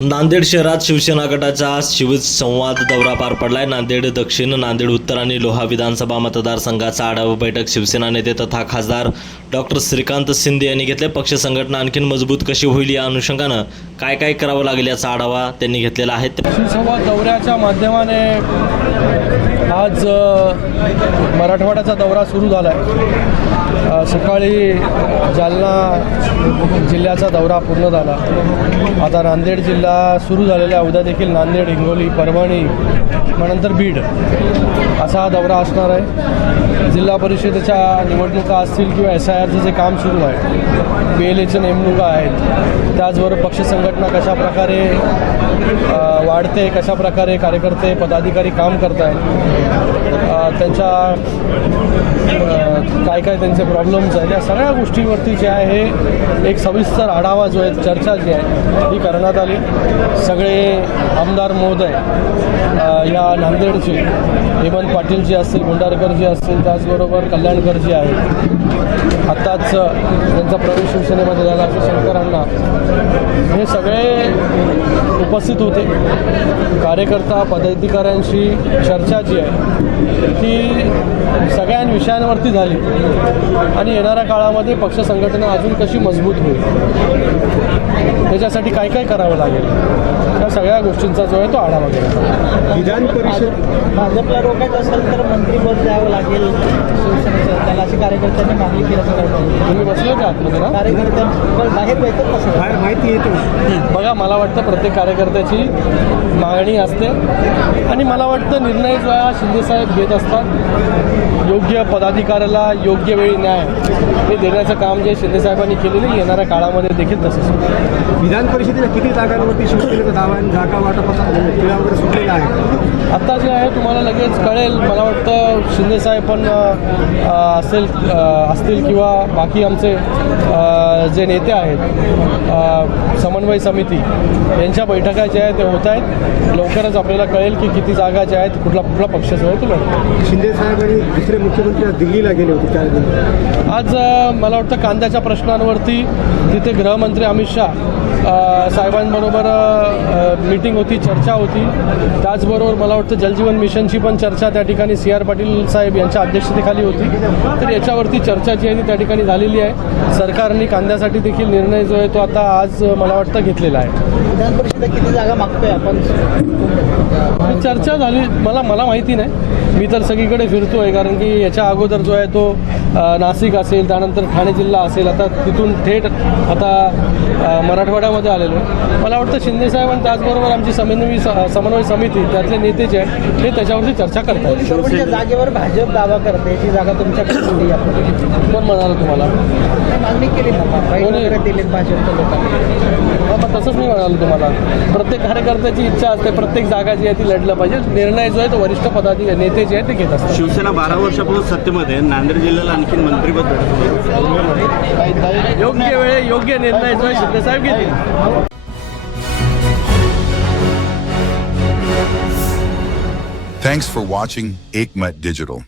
नांदेड शहरात शिवसेना गटाचा शिवसंवाद दौरा पार पडलाय। नांदेड दक्षिण, नांदेड उत्तर आणि लोहा विधानसभा मतदारसंघाचा आढावा बैठक शिवसेना नेते तथा खासदार डॉक्टर श्रीकांत शिंदे यांनी घेतले। पक्ष संघटना आणखी मजबूत कशी होईल या अनुषंगानं काय काय करावं लागेल याचा आढावा त्यांनी घेतलेला आहे। शिवसंवाद दौऱ्याच्या माध्यमाने आज मराठवाड्याचा दौरा सुरू झाला आहे। सकाळी जालना जिल्ह्याचा दौरा पूर्ण झाला। आता नांदेड जिल्हा सुरू झालेला, उद्या देखील नांदेड, हिंगोली, परभणी, नंतर बीड असा हा दौरा असणार आहे। जिल्हा परिषदेच्या निवडणुका असतील किंवा SIRचं जे काम सुरू आहे, PLAच्या नेमणुका आहेत, त्याचबरोबर पक्ष संघटना कशाप्रकारे वाढते, कशाप्रकारे कार्यकर्ते पदाधिकारी काम करत आहेत, त्यांच्या काय काय त्यांचे प्रॉब्लेम्स आहेत, या सगळ्या गोष्टींवरती जे आहे हे एक सविस्तर आढावा जो आहे, चर्चा जी आहे ही करण्यात आली। सगळे आमदार महोदय या नांदेडचे, हेमंत पाटीलजी असतील, भंडारकरजी असतील, त्याचबरोबर कल्याणकरजी आहेत, आत्ताच त्यांचा प्रवेश शिवसेनेमध्ये झाला असे शंकरांना, हे सगळे उपस्थित होते। कार्यकर्ता पदाधिकाऱ्यांशी चर्चा जी आहे ती सगळ्या विषयांवरती झाली आणि येणाऱ्या काळामध्ये पक्ष संघटना अजून कशी मजबूत होईल, त्याच्यासाठी काय काय करावं लागेल, या सगळ्या गोष्टींचा जो आहे तो आढावा घेतला। विधान परिषद भाजपला रोखायचं असेल तर मंत्रिपद द्यावं लागेल शिवसेनेचं, त्याला अशी कार्यकर्त्यांनी मागणी केल्याचं तुम्ही बसले का आतमध्ये ना? कार्यकर्त्यांना बाहेर भेटत कसं माहिती येतो बघा, मला वाटतं प्रत्येक कार्यकर्त्याची मागणी असते आणि मला वाटतं निर्णय जो आहे शिंदेसाहेब घेत असतात। योग्य पदाधिकाऱ्याला योग्य वेळी न्याय हे देण्याचं काम जे शिंदेसाहेबांनी केलेलं येणाऱ्या काळामध्ये देखील तसंच। विधान परिषदेला किती जागांवरती शिवसेनेचा दावा आणि जागा वाटपाचा खेळा वगैरे सुटलेला आहे? आता जे आहे तुम्हाला लगेच कळेल। मला वाटतं शिंदेसाहेब पण असतील किंवा बाकी आमचे जे नेते आहेत, समन्वय समिती यांच्या बैठका ज्या आहेत ते होत आहेत। लवकरच आपल्याला कळेल की किती जागा ज्या आहेत कुठला पक्ष जो आहे तो लढतो। शिंदेसाहेब आणि दुसरे मुख्यमंत्री आज दिल्लीला गेले होते 4 दिवस। आज मला वाटतं कांद्याच्या प्रश्नांवरती तिथे गृहमंत्री अमित शाह साहेबांबरोबर मीटिंग होती, चर्चा होती। त्याचबरोबर मला वाटतं जलजीवन मिशनची पण चर्चा त्या ठिकाणी CR पाटील साहेब यांच्या अध्यक्षतेखाली होती। तर याच्यावरती चर्चा जी आहे ती त्या ठिकाणी झालेली आहे। सरकारने कांद्यासाठी देखील निर्णय जो आहे तो आता आज मला वाटतं घेतलेला आहे। विधान परिषदेत किती जागा मागतोय आपण? चर्चा झाली, मला माहिती नाही, मी तर सगळीकडे फिरतोय, कारण की याच्या अगोदर जो आहे तो नाशिक असेल, त्यानंतर ठाणे जिल्हा असेल, आता तिथून थेट आता मराठवाड्यामध्ये आलेलो आहे। मला वाटतं शिंदेसाहेब आणि त्याचबरोबर आमची समन्वय समिती त्यातले नेते जे आहेत हे त्याच्यावरती चर्चा करतात। शेवटच्या जागेवर भाजप दावा करते, ती जागा तुमच्याकडे दिली आपण, कोण म्हणाल तुम्हाला? मागणी केली ना दिली भाजपच्या लोकांनी। मग तसंच मी म्हणालो तुम्हाला, प्रत्येक कार्यकर्त्याची इच्छा असते प्रत्येक जागा जी आहे ती लढलं पाहिजे। निर्णय जो आहे तो वरिष्ठ पदाधिकारी नेते जे आहेत ते घेत असतात। शिवसेना 12 वर्षापासून सत्तेमध्ये, नांदेड जिल्ह्याला आणखी मंत्रिपद योग्य वेळे योग्य निर्णय जो आहे शिंदेसाहेब घेतील। Thanks for watching Ekmat Digital.